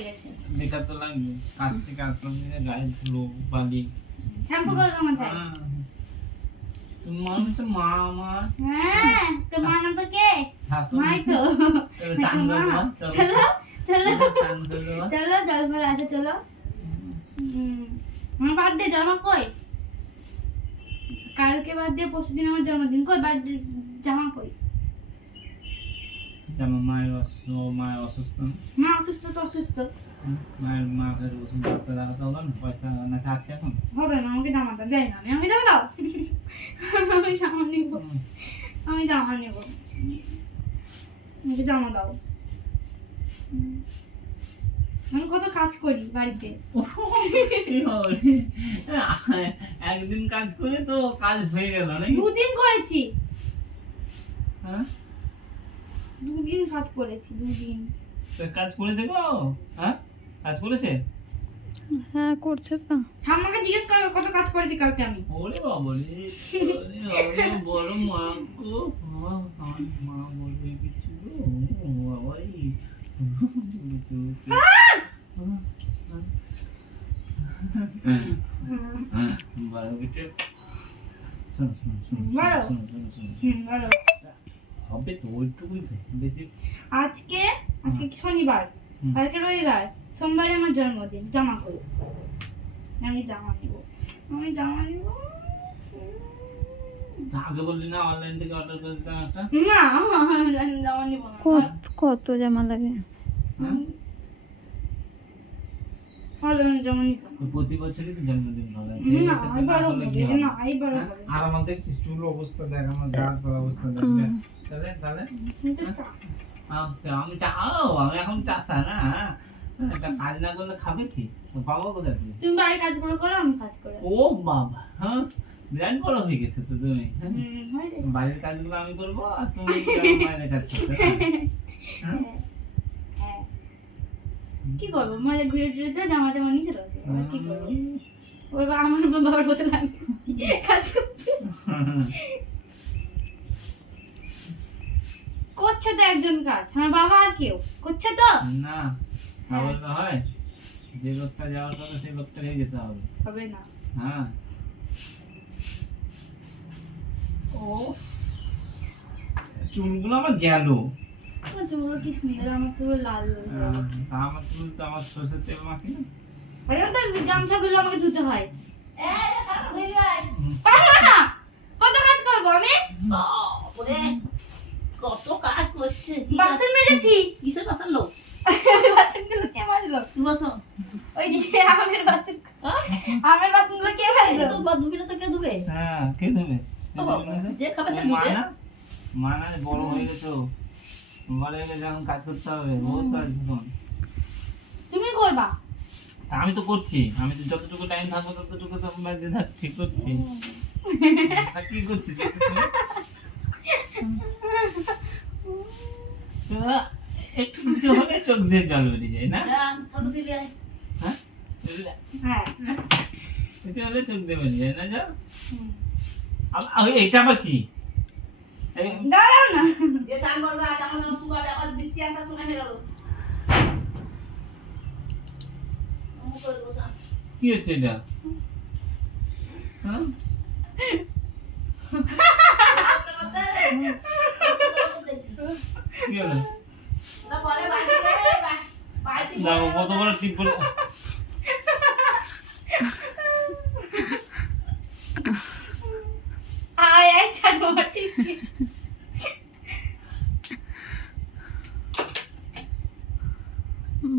হয়ে গেছে। বেকার তো লাগবে, কাজ থেকে আসলাম গায়ে ধুলো বালি। শ্যাম্পু করে তোমার যায়। মানুষ মা আমার হ্যাঁ তো মা না তো কে? মাই তো। চলো চলো চলো জল ভরা আছে চলো। আমার বার্থডে জামা কই? কালকে বার্থডে পরশু দিন আমার জন্মদিন, কই বার্থডে জামা কই? মায়ের অসুস্থ, মা অসুস্থ তো অসুস্থ মায়ের ওষুধ ডাক্তার দেখাতে হবে না, পয়সা না আছে এখন হবে না। আমাকে জামাটা দেয় না, আমি জামা দাও। আমি জামা নিব, আমি জামা নেব, আমাকে জামা দাও। আমি কত কাজ করি বাড়িতে। একদিন কাজ করে তো কাজ হয়ে গেল না? দুদিন করেছি, হ্যাঁ দুদিন কাজ করেছি, দুদিন কাজ করেছে গো। হ্যাঁ কাজ করেছে, হ্যাঁ করছে তো। আমাকে জিজ্ঞেস করো কত কাজ করেছি কালকে আমি। ওরে বাবা রে, বড় মা গো, মা বলবে কিছু গো বাবাই। বড় কিছু শোনো শোনো শোনো শোনো শোনো বলো হবে তো ওইটুকুই তো বেশি। আজকে আজকে কি শনিবার, কালকে রবিবার, সোমবারে আমার জন্মদিন, জামা করো। আমি জামা নিব, আমি জামা নিব। আগে বললি না অনলাইন থেকে অর্ডার করে দিতাম একটা? না আমি জামা নিব না। কত জামা লাগে? ভালো আমি জামা নিব না। প্রতি বছরই তো জন্মদিন হবে। না এবারও হবে না, এবারও হবে আর আমার দেখছিস চুল অবস্থা দেখ, আমার দাঁত অবস্থা দেখ। তাহলে তাহলে আমি চাও, আমি এখন চাষা না, একটা কাজ না করলে খাবে কি? বাবা কোথায়? তুমি বাড়ির কাজগুলো করো, আমি কাজ করে। ও বাবা, হ্যাঁ বিরাট বড় হয়ে গেছে তো তুমি। হয় রে। বাড়ির কাজগুলো আমি করবো আর তুমি বাইরে কাজ করতে। হ্যাঁ। কি করবো, মানে ঘুরে টুরে যা জামা টামা নিচে রয়েছে, কি করবো? ওই আমার বাবার বলতে লাগছি কাজ করতে। করছে তো একজন কাজ, আমার বাবা আর কেউ করছে তো না, তাহলে তো হয় যে লোকটা যাওয়ার কথা সেই লোকটাকে যেতে হবে। হবে না। হ্যাঁ ও চুলগুলো আমার গেল। আমার চুলগুলো কি সুন্দর, আমার চুল লাল লাল। আমার চুল তো আমার সরষের তেল মাখি না। আরে তো গামছাগুলো আমাকে ধুতে হয়। পারবো না, কত কাজ করবো আমি? কত কাজ করছে। বাসন মেজেছি। কিসের বাসন লোক? বাসনগুলো কে মাজলো? বাসন ওই যে আমের বাসন, আমের বাসনগুলো কে মাজলো? তো বা ধুবি না তো কে ধুবে? হ্যাঁ কে দেবে? যে খাবে সে মা ধুবে। না, মা না বড় হয়ে গেছো, বড় হয়ে গেছে এখন কাজ করতে হবে, বহুত কাজ এখন। তুমি করবা। আমি তো করছি, আমি তো যতটুকু টাইম থাকবো ততটুকু তো বাইরে থাকছি, করছি। আর কি করছিস একটু কিছু হলে চোখ দিয়ে জল বেরিয়ে যায় না? ছোট দিলে হ্যাঁ হ্যাঁ কিছু হলে চোখ দিয়ে বেরিয়ে যায় না? যা এটা আবার কি? দাঁড়াও না। যে চান করবে আজ আমার নাম সুগার আবার বৃষ্টি আসা শুনে হয়ে গেল। কি হচ্ছে এটা? হ্যাঁ কি হলো? দেখো কত বড় টিপ বলে। আয় আয় ছাড়ো ঠিক।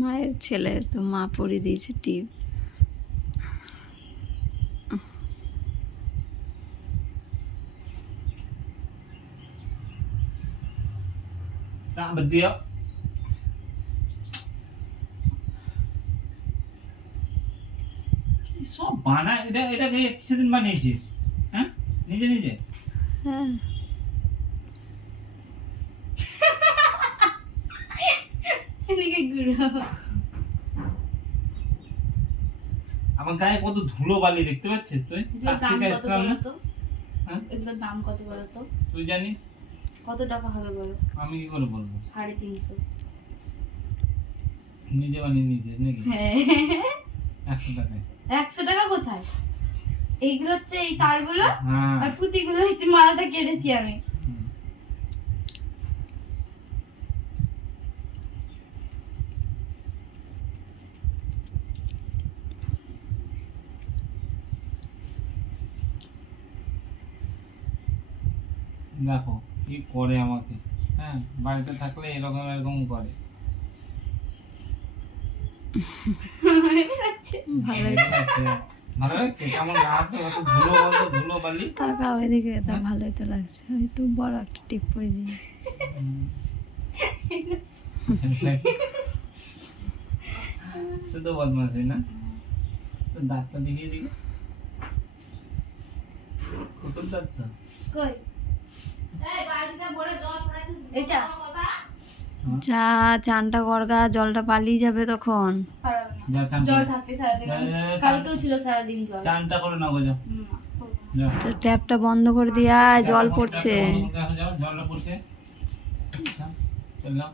মায়ের ছেলে তো মা পরিয়ে দিয়েছে টিপ। দিও কি সব বানা, এটাকে সেদিন বানিয়েছিস? হ্যাঁ নিজে নিজে? হ্যাঁ এদিকে ঘুরো। আমার গায়ে কত ধুলো বালি দেখতে পাচ্ছিস তুই? কাছ থেকে আসলাম না? হ্যাঁ এগুলোর দাম কত বলো তো? তুই জানিস? কত টাকা হবে বলো? আমি কি করে বলবো? 350। নিজে বানিয়ে নিয়েছিস নাকি? হ্যাঁ 100 টাকায়? 100 টাকা কোথায়, এইগুলো হচ্ছে এই তারগুলো হ্যাঁ আর পুঁতিগুলো হচ্ছে মালাটা কেটেছি আমি। হুম। দেখো কি করে আমাকে, হ্যাঁ বাড়িতে থাকলে এরকম এরকম করে। ভালোই ভালো লাগছে কেমন হাতে কত ধুলো বলতো, ধুলো বালি। তাকাও এদিকে, তা ভালোই তো লাগছে। ওই তো বড় একটা টিপ পরে দিয়েছে। তুই তো বদমাশি না, তো দাঁতটা দেখিয়ে দিবি, কত দাঁতটা। কই এই বালতিটা ভরে জল পড়াইছিস এটা কথা যা চানটা করগা, জলটা পালিয়ে যাবে তখন। পারবো না। যা চান জল করে। থাকে সারাদিন, যা, যা, যা, কালকেও ছিল সারাদিন জল। চানটা করে নাও গো, যাও না, করবো না। যাও। তো ট্যাপটা বন্ধ করে দিয়া, জল পড়ছে। যাও জলটা পড়ছে, চল নাও।